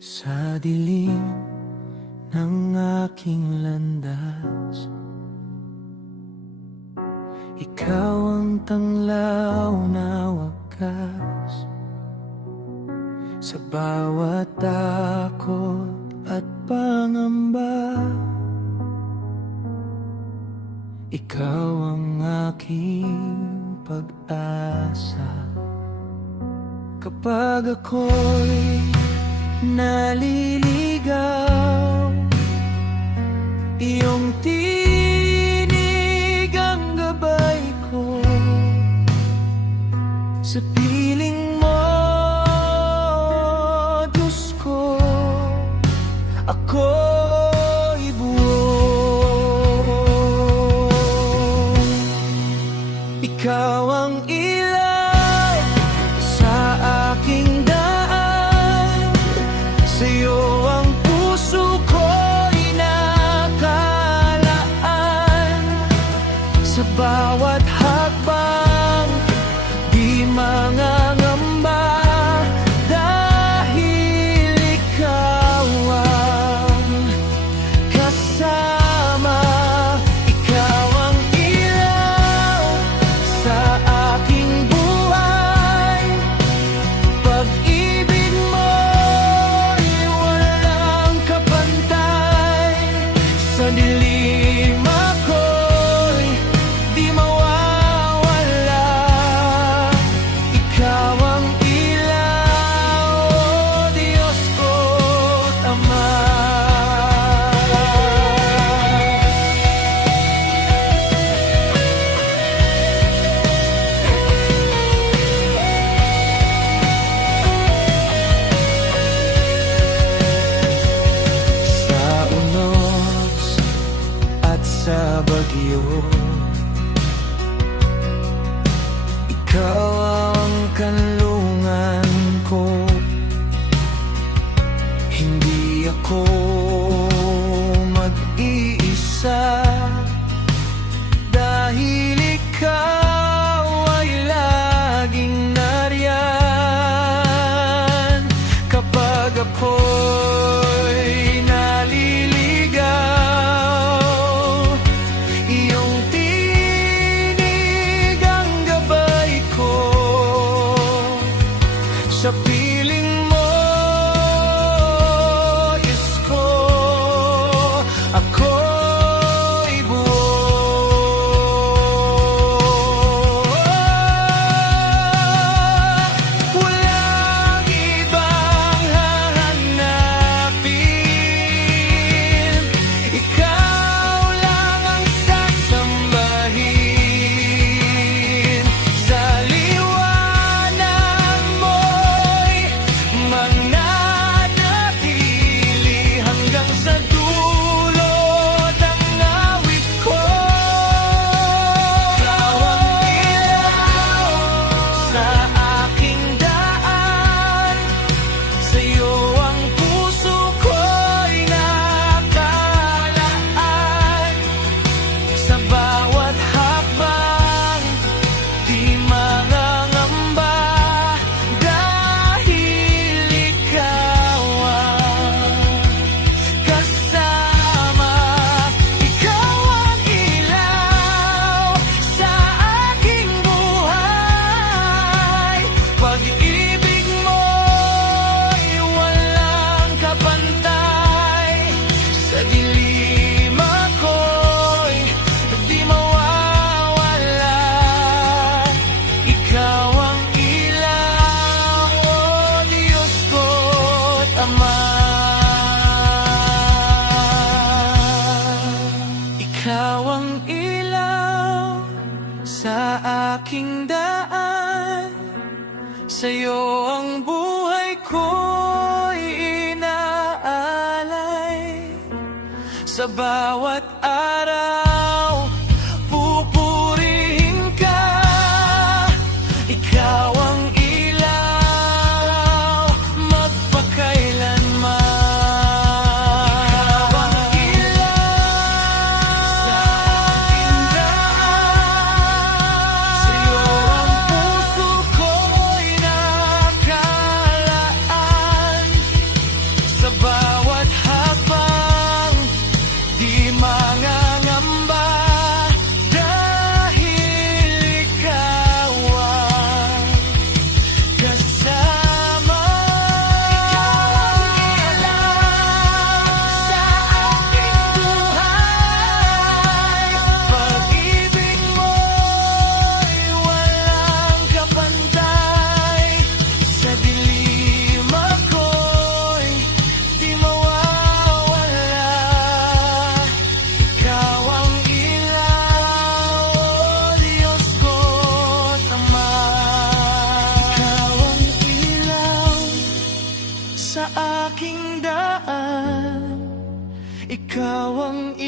Sa dilim ng aking landas, ikaw ang tanglaw na wakas. Sa bawat takot at pangamba, ikaw ang aking pag-asa. Kapag ako'y naliligaw, iyong tinig ang gabay ko. Sa piling mo, Diyos ko, ako'y buo. Ikaw ang ilaw sa aking daan, sa'yo ang puso ko'y nakalaan. Sa bawat hakbang, di mangangamba, dahil ikaw ang kasama. Ikaw ang ilaw sa aking buhay. Pag-ibig mo'y walang kapantay. Sa dilim ako'y di mawawala. Ikaw ang ilaw, o Diyos ko't Ama. Sa unos at sa bagyo, ikaw ang kanlungan ko. Hindi ako mag-iisa, dahil ikaw ay laging nariyan. Kapag ako'y naliligaw, iyong tinig ang gabay ko. Sa piling mo, Diyos ko, ako'y buo. Walang ibang hahanapin, ikaw lang ang sasambahin. Sa liwanag mo'y mananatili hanggang sa dulo ng awit ko. Ikaw ang ilaw sa aking daan, sa'yo ang puso ko'y nakalaan. Sa bawat hakbang, di mangangamba, dahil ikaw ang kasama. Ikaw ang ilaw sa aking buhay. Pag-ibig mo'y walang kapantay. Sa dilim ako'y di mawawala. Ikaw ang ilaw, o Diyos ko't Ama. Ikaw ang ilaw sa aking daan, sa'yo ang buhay ko'y inaalay. Sa bawat araw, pupurihin ka. Ikaw ang ilaw, magpakailanman. Ikaw ang ilaw sa aking daan, sa'yo ang puso ko'y nakalaan. Ikaw ang